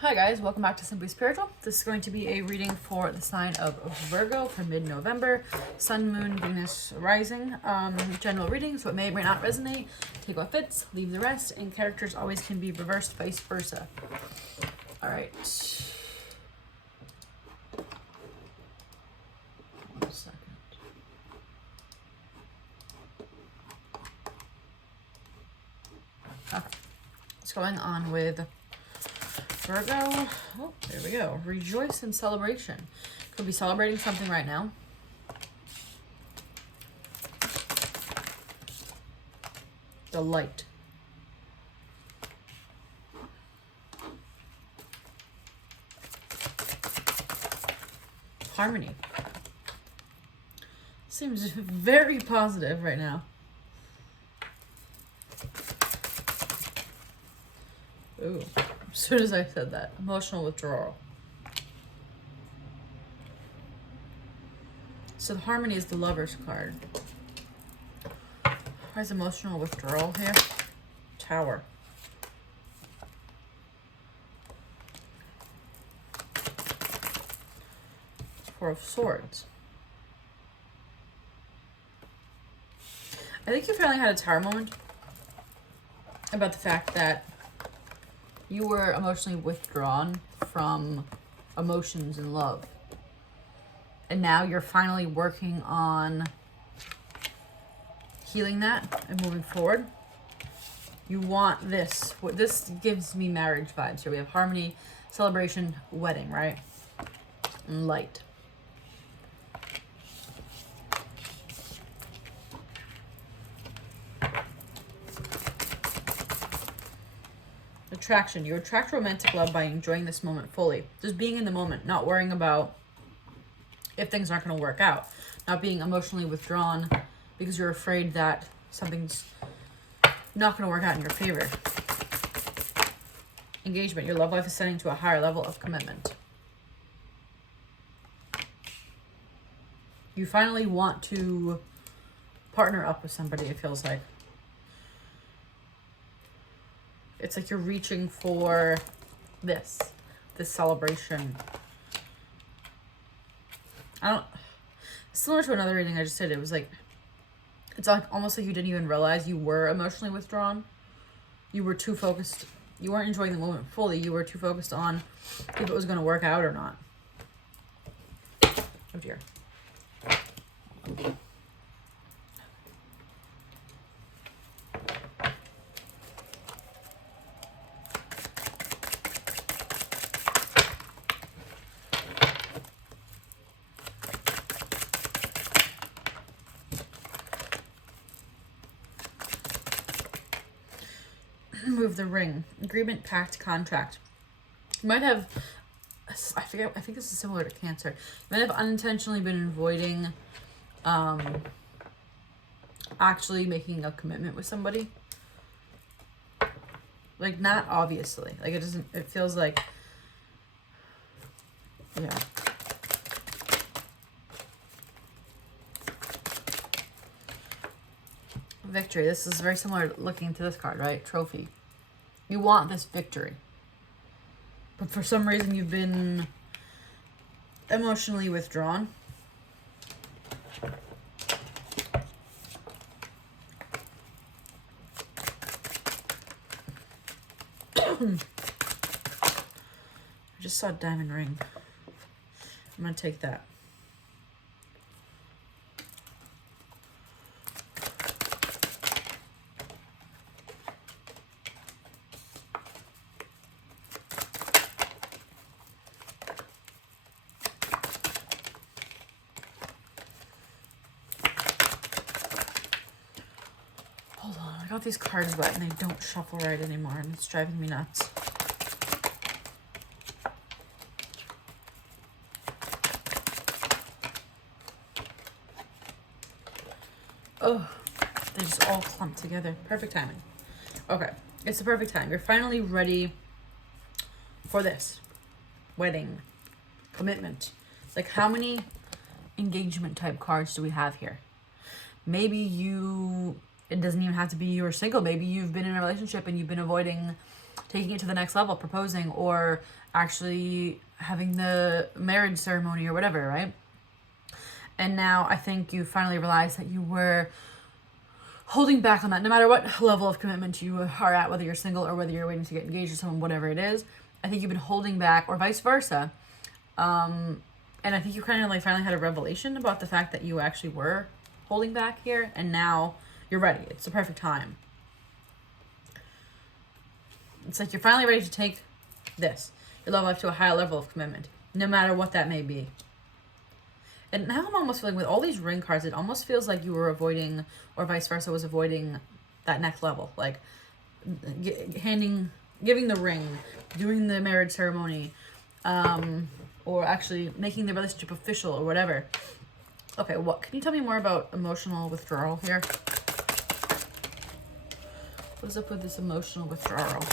Hi guys, welcome back to Simply Spiritual. This is going to be a reading for the sign of Virgo for mid-November. Sun, Moon, Venus, Rising. General reading, so it may or may not resonate. Take what fits, leave the rest, and characters always can be reversed, vice versa. Alright. 1 second. Okay. What's going on with Virgo? Oh, there we go. Rejoice in celebration. Could be celebrating something right now. The light. Harmony. Seems very positive right now. Ooh. As soon as I said that, emotional withdrawal. So the harmony is the Lover's card. Why is emotional withdrawal here? Tower. Four of Swords. I think you finally had a tower moment about the fact that you were emotionally withdrawn from emotions and love. And now you're finally working on healing that and moving forward. You want this. This gives me marriage vibes here. We have harmony, celebration, wedding, right? And light. Attraction. You attract romantic love by enjoying this moment fully. Just being in the moment, not worrying about if things aren't going to work out. Not being emotionally withdrawn because you're afraid that something's not going to work out in your favor. Engagement. Your love life is setting to a higher level of commitment. You finally want to partner up with somebody, it feels like. It's like you're reaching for this celebration. Similar to another reading I just did, it was like, it's like almost like you didn't even realize you were emotionally withdrawn. You were too focused. You weren't enjoying the moment fully. You were too focused on if it was going to work out or not. Oh dear. Move the ring. Agreement, pact, contract. You might have, I think this is similar to Cancer. You might have unintentionally been avoiding actually making a commitment with somebody. Like, not obviously. Like, it feels like, yeah. Victory. This is very similar looking to this card, right? Trophy. You want this victory. But for some reason you've been emotionally withdrawn. I just saw a diamond ring. I'm going to take that. Hold on, I got these cards wet and they don't shuffle right anymore and it's driving me nuts. Oh, they just all clumped together. Perfect timing. Okay, it's the perfect time. You're finally ready for this. Wedding. Commitment. Like, how many engagement type cards do we have here? Maybe it doesn't even have to be you're single. Maybe you've been in a relationship and you've been avoiding taking it to the next level, proposing, or actually having the marriage ceremony or whatever, right? And now I think you finally realized that you were holding back on that, no matter what level of commitment you are at, whether you're single or whether you're waiting to get engaged to someone, whatever it is. I think you've been holding back, or vice versa. And I think you kind of like finally had a revelation about the fact that you actually were holding back here, and now you're ready. It's the perfect time. It's like you're finally ready to take this, your love life, to a higher level of commitment, no matter what that may be. And now I'm almost feeling with all these ring cards, it almost feels like you were avoiding, or vice versa, was avoiding that next level. Like giving the ring, doing the marriage ceremony, or actually making the relationship official or whatever. Okay, what can you tell me more about emotional withdrawal here? What's up with this emotional withdrawal?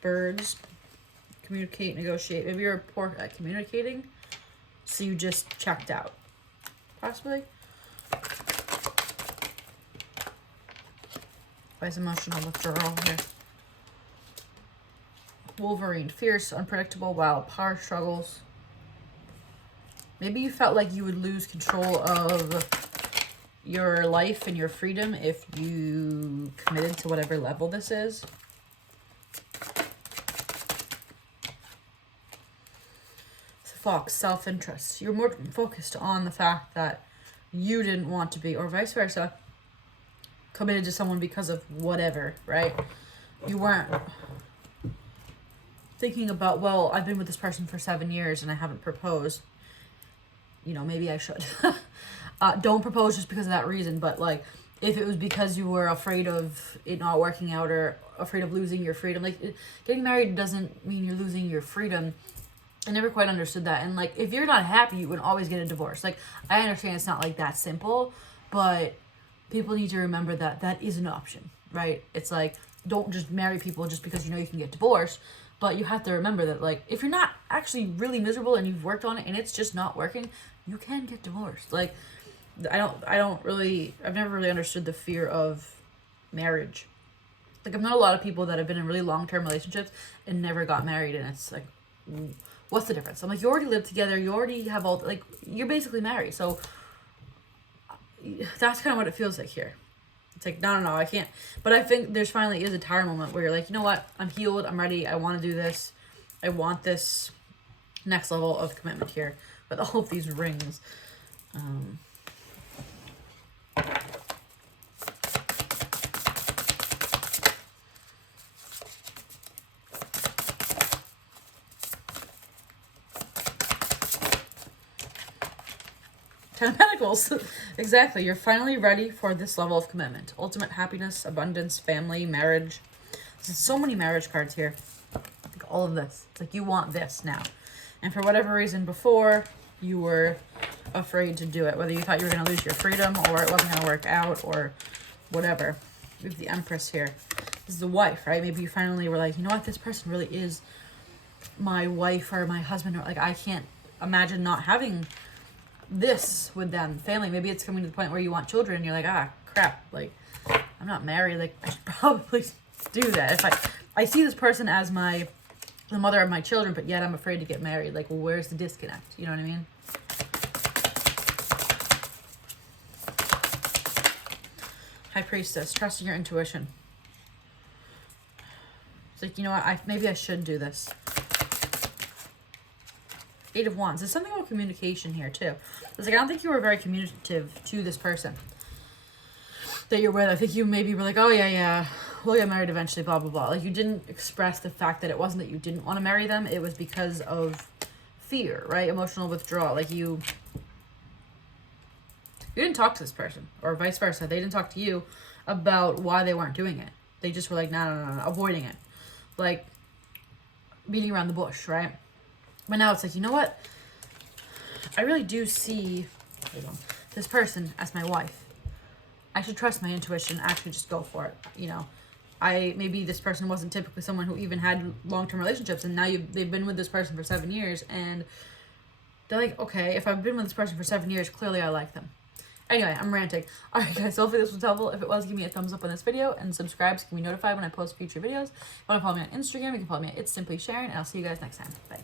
Birds. Communicate, negotiate. Maybe you're poor at communicating, so you just checked out. Possibly. Why is emotional withdrawal here? Wolverine, fierce, unpredictable, wild, power struggles. Maybe you felt like you would lose control of your life and your freedom if you committed to whatever level this is. Fox, self-interest. You're more focused on the fact that you didn't want to be, or vice versa, committed to someone because of whatever, right? You weren't thinking about, well, I've been with this person for 7 years and I haven't proposed. You know, maybe I should. Don't propose just because of that reason, but like, if it was because you were afraid of it not working out or afraid of losing your freedom, like getting married doesn't mean you're losing your freedom. I never quite understood that. And like, if you're not happy, you would always get a divorce. Like, I understand it's not like that simple, but people need to remember that that is an option, right? It's like, don't just marry people just because you know you can get divorced. But you have to remember that, like, if you're not actually really miserable and you've worked on it and it's just not working, you can get divorced. Like, I've never really understood the fear of marriage. Like, I've known a lot of people that have been in really long-term relationships and never got married, and it's like, what's the difference? I'm like, you already live together, you already have all, like, you're basically married. So that's kind of what it feels like here. It's like, no, I can't. But I think there's finally is a tire moment where you're like, you know what? I'm healed. I'm ready. I want to do this. I want this next level of commitment here with all of these rings. Ten of Pentacles. Exactly. You're finally ready for this level of commitment. Ultimate happiness, abundance, family, marriage. There's so many marriage cards here. Like all of this. It's like you want this now. And for whatever reason before, you were afraid to do it. Whether you thought you were going to lose your freedom or it wasn't going to work out or whatever. We have the Empress here. This is the wife, right? Maybe you finally were like, you know what? This person really is my wife or my husband. Or like, I can't imagine not having this with them. Family. Maybe it's coming to the point where you want children and you're like, ah, crap, like, I'm not married, like, I should probably do that. If I see this person as the mother of my children, but yet I'm afraid to get married, like, well, where's the disconnect? You know what I mean? High Priestess, trusting your intuition. It's like, you know what, maybe I should do this. Eight of Wands. There's something about communication here, too. It's like, I don't think you were very communicative to this person that you're with. I think you maybe were like, oh, yeah, we'll get married eventually, blah, blah, blah. Like, you didn't express the fact that it wasn't that you didn't want to marry them. It was because of fear, right? Emotional withdrawal. Like, you didn't talk to this person, or vice versa. They didn't talk to you about why they weren't doing it. They just were like, no, avoiding it. Like, beating around the bush, right? But now it's like, you know what? I really do see this person as my wife. I should trust my intuition, actually just go for it. You know, maybe this person wasn't typically someone who even had long-term relationships, and now they've been with this person for 7 years, and they're like, okay, if I've been with this person for 7 years, clearly I like them. Anyway, I'm ranting. Alright guys, so hopefully this was helpful. If it was, give me a thumbs up on this video and subscribe so you can be notified when I post future videos. If you want to follow me on Instagram, you can follow me at It's Simply Sharon, and I'll see you guys next time. Bye.